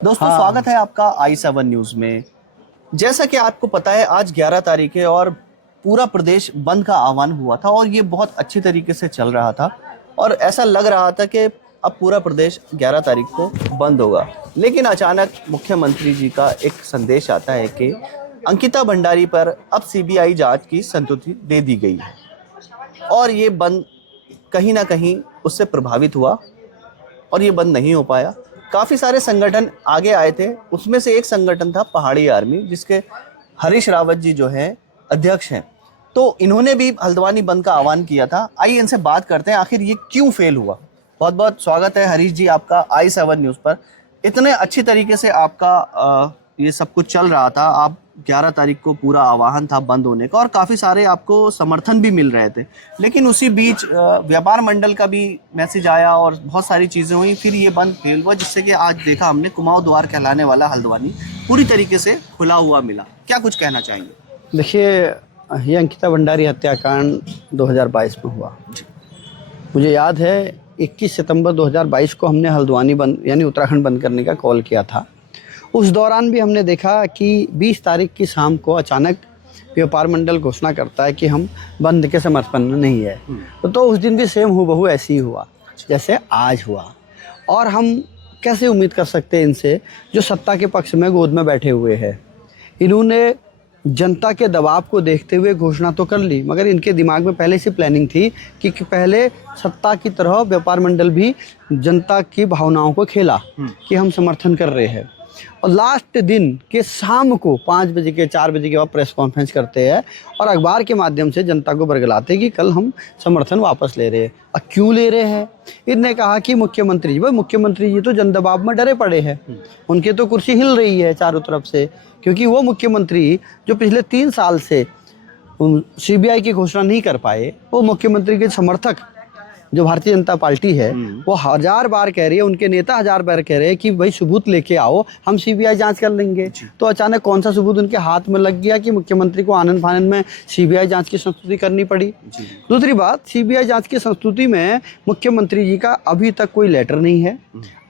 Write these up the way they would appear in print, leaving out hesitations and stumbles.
दोस्तों स्वागत है आपका i7 न्यूज में। जैसा कि आपको पता है आज 11 तारीख है और पूरा प्रदेश बंद का आह्वान हुआ था और ये बहुत अच्छी तरीके से चल रहा था और ऐसा लग रहा था कि अब पूरा प्रदेश 11 तारीख को बंद होगा। लेकिन अचानक मुख्यमंत्री जी का एक संदेश आता है कि अंकिता भंडारी पर अब सीबीआई जांच की संस्तुति दे दी गई है और ये बंद कहीं ना कहीं उससे प्रभावित हुआ और ये बंद नहीं हो पाया। काफ़ी सारे संगठन आगे आए थे, उसमें से एक संगठन था पहाड़ी आर्मी, जिसके हरीश रावत जी जो हैं अध्यक्ष हैं। तो इन्होंने भी हल्द्वानी बंद का आह्वान किया था। आइए इनसे बात करते हैं आखिर ये क्यों फेल हुआ। बहुत बहुत स्वागत है हरीश जी आपका i7 न्यूज़ पर। इतने अच्छी तरीके से आपका ये सब कुछ चल रहा था, आप 11 तारीख को पूरा आह्वान था बंद होने का और काफ़ी सारे आपको समर्थन भी मिल रहे थे, लेकिन उसी बीच व्यापार मंडल का भी मैसेज आया और बहुत सारी चीज़ें हुई, फिर ये बंद फेल हुआ, जिससे कि आज देखा हमने कुमाऊं द्वार कहलाने वाला हल्द्वानी पूरी तरीके से खुला हुआ मिला। क्या कुछ कहना चाहेंगे? देखिए, ये अंकिता भंडारी हत्याकांड 2022 में हुआ। मुझे याद है 21 सितंबर 2022 को हमने हल्द्वानी बंद यानी उत्तराखंड बंद करने का कॉल किया था। उस दौरान भी हमने देखा कि 20 तारीख की शाम को अचानक व्यापार मंडल घोषणा करता है कि हम बंद के समर्थन में नहीं है। तो उस दिन भी सेम हूबहू ऐसे ही हुआ जैसे आज हुआ। और हम कैसे उम्मीद कर सकते हैं इनसे, जो सत्ता के पक्ष में गोद में बैठे हुए हैं। इन्होंने जनता के दबाव को देखते हुए घोषणा तो कर ली, मगर इनके दिमाग में पहले से प्लानिंग थी कि पहले सत्ता की तरह व्यापार मंडल भी जनता की भावनाओं को खेला कि हम समर्थन कर रहे हैं। और लास्ट दिन के शाम को 5 बजे के 4 बजे के बाद प्रेस कॉन्फ्रेंस करते हैं और अखबार के माध्यम से जनता को बरगलाते हैं कि कल हम समर्थन वापस ले रहे हैं। और क्यों ले रहे हैं? इनने कहा कि मुख्यमंत्री जी, भाई मुख्यमंत्री जी तो जन दबाव में डरे पड़े हैं, उनकी तो कुर्सी हिल रही है चारों तरफ से, क्योंकि वो मुख्यमंत्री जो पिछले 3 साल से सीबीआई की घोषणा नहीं कर पाए, वो मुख्यमंत्री के समर्थक जो भारतीय जनता पार्टी है वो 1000 बार कह रही है, उनके नेता 1000 बार कह रहे हैं कि भाई सबूत लेके आओ, हम सीबीआई जांच कर लेंगे। तो अचानक कौन सा सबूत उनके हाथ में लग गया कि मुख्यमंत्री को आनन फानन में सीबीआई जांच की संस्तुति करनी पड़ी। दूसरी बात, सीबीआई जांच की संस्तुति में मुख्यमंत्री जी का अभी तक कोई लेटर नहीं है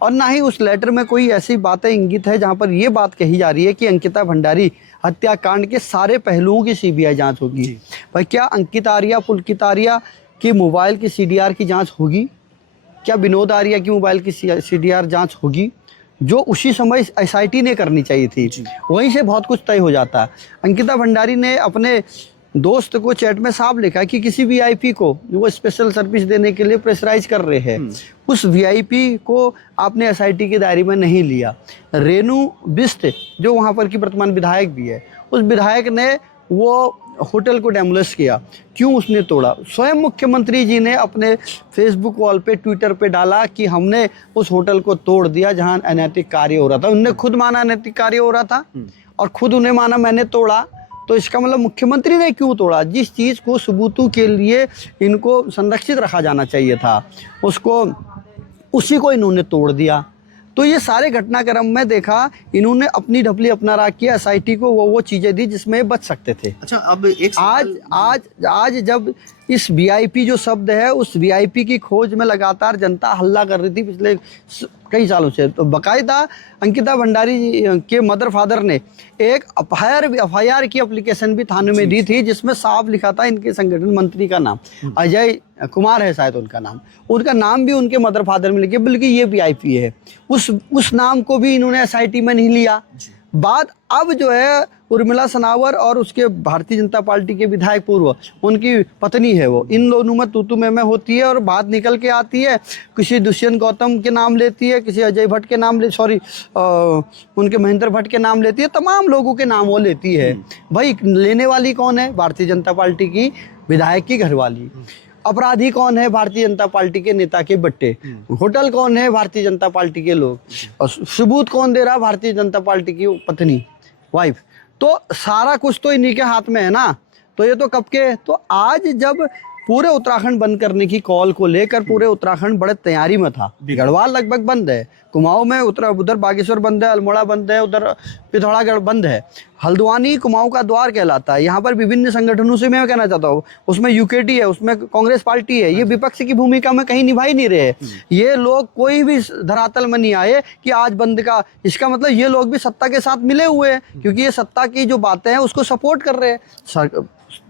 और ना ही उस लेटर में कोई ऐसी बातें इंगित है जहाँ पर ये बात कही जा रही है कि अंकिता भंडारी हत्याकांड के सारे पहलुओं की सीबीआई जाँच होगी। भाई क्या अंकित आर्या, पुलकित आर्या कि मोबाइल की सीडीआर की जांच होगी? क्या विनोद आर्या की मोबाइल की सीडीआर जांच होगी, जो उसी समय एसआईटी ने करनी चाहिए थी? वहीं से बहुत कुछ तय हो जाता है। अंकिता भंडारी ने अपने दोस्त को चैट में साफ लिखा कि किसी वीआईपी को वो स्पेशल सर्विस देने के लिए प्रेशराइज कर रहे हैं, उस वीआईपी को आपने एसआईटी के दायरे में नहीं लिया। रेणु बिष्ट जो वहाँ पर की वर्तमान विधायक भी है, उस विधायक ने वो होटल को डेमोलिश किया, क्यों उसने तोड़ा? स्वयं मुख्यमंत्री जी ने अपने फेसबुक वॉल पे, ट्विटर पे डाला कि हमने उस होटल को तोड़ दिया जहां अनैतिक कार्य हो रहा था। उनने खुद माना अनैतिक कार्य हो रहा था और खुद उन्हें माना मैंने तोड़ा। तो इसका मतलब मुख्यमंत्री ने क्यों तोड़ा? जिस चीज़ को सबूतों के लिए इनको संरक्षित रखा जाना चाहिए था, उसी को इन्होंने तोड़ दिया। तो ये सारे घटनाक्रम में देखा इन्होंने अपनी ढपली अपना राख किया, एसआईटी को वो चीजें दी जिसमें बच सकते थे। अच्छा, अब एक आज जब इस वीआईपी जो शब्द है, उस वीआईपी की खोज में लगातार जनता हल्ला कर रही थी पिछले कई सालों से, तो बाकायदा अंकिता भंडारी के मदर फादर ने एक एफआईआर की एप्लीकेशन भी थाने में दी थी, जिसमें साफ लिखा था इनके संगठन मंत्री का नाम अजय कुमार है शायद उनका नाम भी उनके मदर फादर में लिखे, बल्कि ये वीआईपी है। उस नाम को भी इन्होंने एसआईटी में नहीं लिया। बात अब जो है उर्मिला सनावर और उसके भारतीय जनता पार्टी के विधायक पूर्व उनकी पत्नी है, वो इन दोनों में तू में होती है और बात निकल के आती है, किसी दुष्यंत गौतम के नाम लेती है, किसी अजय भट्ट के नाम उनके महेंद्र भट्ट के नाम लेती है, तमाम लोगों के नाम वो लेती है। भाई लेने वाली कौन है? भारतीय जनता पार्टी की विधायक की घरवाली। अपराधी कौन है? भारतीय जनता पार्टी के नेता के बट्टे। होटल कौन है? भारतीय जनता पार्टी के लोग। और सबूत कौन दे रहा? भारतीय जनता पार्टी की पत्नी, वाइफ। तो सारा कुछ तो इन्हीं के हाथ में है ना। तो ये तो कब के, तो आज जब पूरे उत्तराखंड बंद करने की कॉल को लेकर पूरे उत्तराखंड बड़े तैयारी में था। गढ़वाल लगभग बंद है, कुमाऊं में उधर बागेश्वर बंद है, अल्मोड़ा बंद है, उधर पिथौरागढ़ बंद है। हल्द्वानी कुमाऊं का द्वार कहलाता है। यहाँ पर विभिन्न संगठनों से मैं कहना चाहता हूँ, उसमें यूकेटी है, उसमें कांग्रेस पार्टी है, ये विपक्ष की भूमिका में कहीं निभा ही नहीं रहे। ये लोग कोई भी धरातल में नहीं आए कि आज बंद का, इसका मतलब ये लोग भी सत्ता के साथ मिले हुए हैं, क्योंकि ये सत्ता की जो बातें हैं उसको सपोर्ट कर रहे हैं,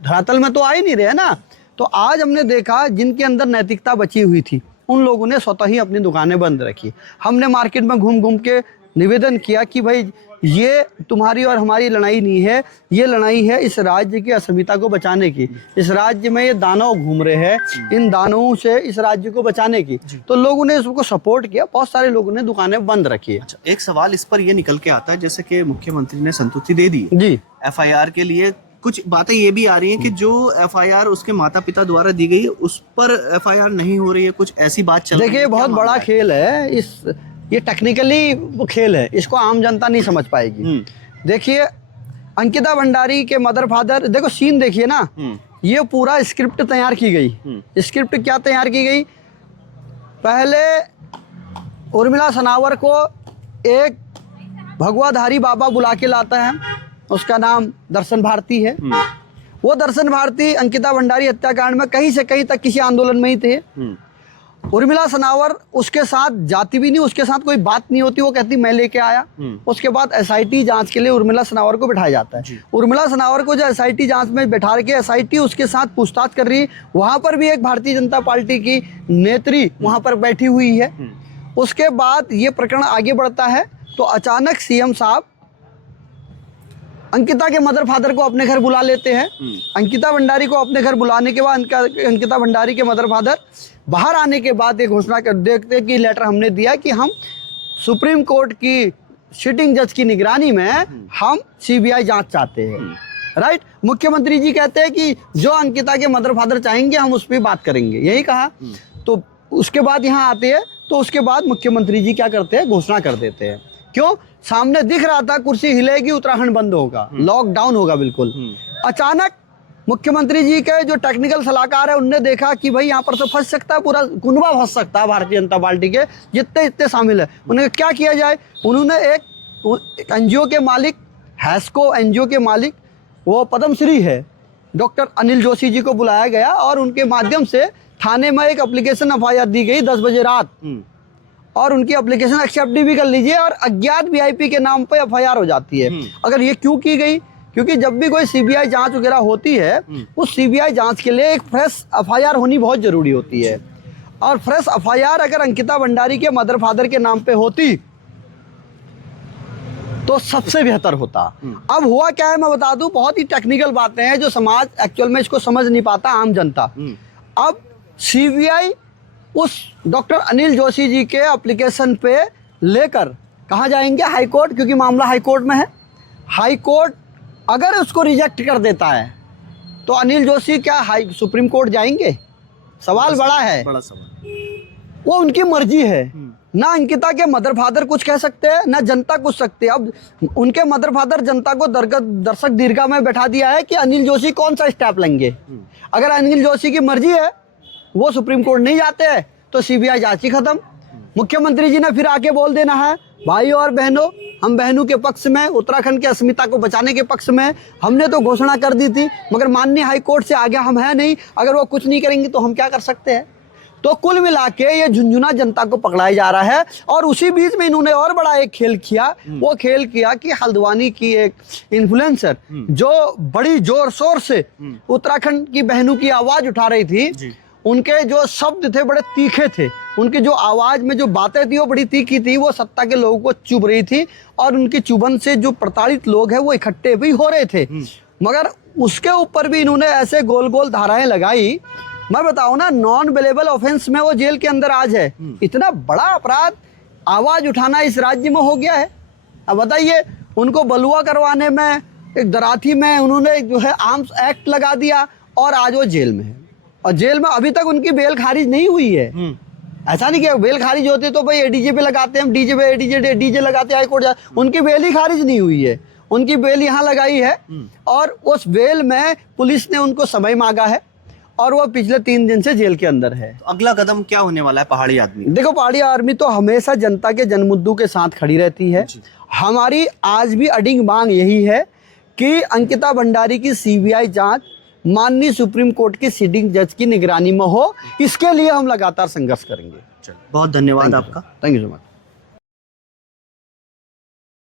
धरातल में तो आ ही नहीं रहे ना। तो आज हमने देखा जिनके अंदर नैतिकता बची हुई थी उन लोगों ने स्वतः ही अपनी दुकानें बंद रखी। हमने मार्केट में घूम घूम के निवेदन किया कि भाई ये तुम्हारी और हमारी लड़ाई नहीं है, ये लड़ाई है इस राज्य की अस्मिता को बचाने की। इस राज्य में ये दानव घूम रहे हैं, इन दानवों से इस राज्य को बचाने की। तो लोगों ने इसको सपोर्ट किया, बहुत सारे लोगों ने दुकानें बंद रखी है। अच्छा, एक सवाल इस पर ये निकल के आता है, जैसे कि मुख्यमंत्री ने संतुष्टि दे दी जी एफआईआर के लिए, कुछ बातें ये भी आ रही हैं कि जो एफआईआर उसके माता पिता द्वारा दी गई है उस पर एफआईआर नहीं हो रही है, कुछ ऐसी बात चल रही है। देखिए बहुत बड़ा खेल है, ये टेक्निकली वो खेल है, इसको आम जनता नहीं समझ पाएगी। देखिए अंकिता भंडारी के मदर फादर, देखो सीन देखिए ना, ये पूरा स्क्रिप्ट तैयार की गई। स्क्रिप्ट क्या तैयार की गई, पहले उर्मिला सनावर को एक भगवाधारी बाबा बुला के लाता है, उसका नाम दर्शन भारती है। वो दर्शन भारती अंकिता भंडारी हत्याकांड में कहीं से कहीं तक किसी आंदोलन में ही थे। उर्मिला सनावर उसके साथ जाती भी नहीं, उसके साथ कोई बात नहीं होती, वो कहती मैं लेके आया। उसके बाद एसआईटी जांच के लिए उर्मिला सनावर को बिठाया जाता है। उर्मिला सनावर को जो एसआईटी जांच में बैठा के एसआईटी उसके साथ पूछताछ कर रही है, वहां पर भी एक भारतीय जनता पार्टी की नेत्री वहां पर बैठी हुई है। उसके बाद ये प्रकरण आगे बढ़ता है तो अचानक सीएम साहब अंकिता के मदर फादर को अपने घर बुला लेते हैं। अंकिता भंडारी को अपने घर बुलाने के बाद अंकिता भंडारी के मदर फादर बाहर आने के बाद ये घोषणा कर देते कि लेटर हमने दिया कि हम सुप्रीम कोर्ट की सिटिंग जज की निगरानी में हम सीबीआई जांच चाहते हैं। राइट, मुख्यमंत्री जी कहते हैं कि जो अंकिता के मदर फादर चाहेंगे हम उस पर बात करेंगे, यही कहा। तो उसके बाद यहाँ आते हैं, तो उसके बाद मुख्यमंत्री जी क्या करते हैं, घोषणा कर देते हैं। क्यों, सामने दिख रहा था कुर्सी हिलेगी, उत्तराखंड बंद होगा, लॉकडाउन होगा बिल्कुल। अचानक मुख्यमंत्री जी के जो टेक्निकल सलाहकार है उनने देखा कि भाई यहाँ पर तो फंस सकता है, पूरा कुनबा फंस सकता है भारतीय जनता पार्टी के जितने शामिल है। उन्होंने क्या किया जाए, उन्होंने एक एनजीओ के मालिक, हैस्को एनजीओ के मालिक, वो पद्मश्री है, डॉक्टर अनिल जोशी जी को बुलाया गया और उनके माध्यम से थाने में एक एप्लीकेशन एफआईआर दी गई 10 बजे रात, और उनकी एप्लीकेशन एक्सेप्ट भी कर लीजिए और अज्ञात वीआईपी के नाम पे एफआईआर हो जाती है। अगर ये क्यों की गई, क्योंकि जब भी कोई सीबीआई जांच वगैरह होती है उस सीबीआई जांच के लिए एक फ्रेश एफआईआर होनी बहुत जरूरी होती है। और फ्रेश एफआईआर अगर अंकिता भंडारी के मदर फादर के नाम पे होती तो सबसे बेहतर होता। अब हुआ क्या है मैं बता दूं, बहुत ही टेक्निकल बातें हैं जो समाज एक्चुअल में इसको समझ नहीं पाता, आम जनता। अब सीबीआई उस डॉक्टर अनिल जोशी जी के एप्लीकेशन पे लेकर कहाँ जाएंगे, हाई कोर्ट, क्योंकि मामला हाई कोर्ट में है। हाई कोर्ट अगर उसको रिजेक्ट कर देता है तो अनिल जोशी क्या सुप्रीम कोर्ट जाएंगे, सवाल बड़ा है, बड़ा सवाल। वो उनकी मर्जी है, ना अंकिता के मदर फादर कुछ कह सकते हैं ना जनता कुछ सकते हैं। अब उनके मदर फादर जनता को दर्शक दीर्घा में बैठा दिया है कि अनिल जोशी कौन सा स्टेप लेंगे। अगर अनिल जोशी की मर्जी है, वो सुप्रीम कोर्ट नहीं जाते हैं तो सीबीआई जांच ही खत्म। मुख्यमंत्री जी ने फिर आके बोल देना है, भाइयों और बहनों, हम बहनों के पक्ष में, उत्तराखंड की अस्मिता को बचाने के पक्ष में, हमने तो घोषणा कर दी थी मगर माननीय हाई कोर्ट से आगे हम है नहीं, अगर वो कुछ नहीं करेंगे तो हम क्या कर सकते हैं। तो कुल मिला के ये झुंझुना जनता को पकड़ाया जा रहा है। और उसी बीच में इन्होंने और बड़ा एक खेल किया, वो खेल किया कि हल्द्वानी की एक इन्फ्लुएंसर जो बड़ी जोर शोर से उत्तराखंड की बहनों की आवाज उठा रही थी, उनके जो शब्द थे बड़े तीखे थे, उनकी जो आवाज में जो बातें थी वो बड़ी तीखी थी, वो सत्ता के लोगों को चुभ रही थी और उनकी चुभन से जो प्रताड़ित लोग हैं वो इकट्ठे भी हो रहे थे। मगर उसके ऊपर भी इन्होंने ऐसे गोल गोल धाराएं लगाई। मैं बताऊं ना, नॉन बेलेबल ऑफेंस में वो जेल के अंदर आज है। इतना बड़ा अपराध आवाज उठाना इस राज्य में हो गया है। अब बताइए, उनको बलुआ करवाने में एक दराठी में उन्होंने जो है आर्म्स एक्ट लगा दिया और आज वो जेल में है। और जेल में अभी तक उनकी बेल खारिज नहीं हुई है। ऐसा नहीं कि बेल खारिज होती तो भाई एडीजे पे लगाते हैं, हम डीजे पे डीजे लगाते हैं, हाई कोर्ट जाते, उनकी बेल ही खारिज नहीं हुई है। उनकी बेल यहाँ लगाई है और उस बेल में पुलिस ने उनको समय मांगा है और वो पिछले 3 दिन से जेल के अंदर है। तो अगला कदम क्या होने वाला है पहाड़ी आदमी? देखो, पहाड़ी आर्मी तो हमेशा जनता के जनमुद्दों के साथ खड़ी रहती है। हमारी आज भी अडिग मांग यही है कि अंकिता भंडारी की सीबीआई जांच माननीय सुप्रीम कोर्ट की सिटिंग जज की निगरानी में हो। इसके लिए हम लगातार संघर्ष करेंगे। बहुत धन्यवाद आपका। Thank you so much.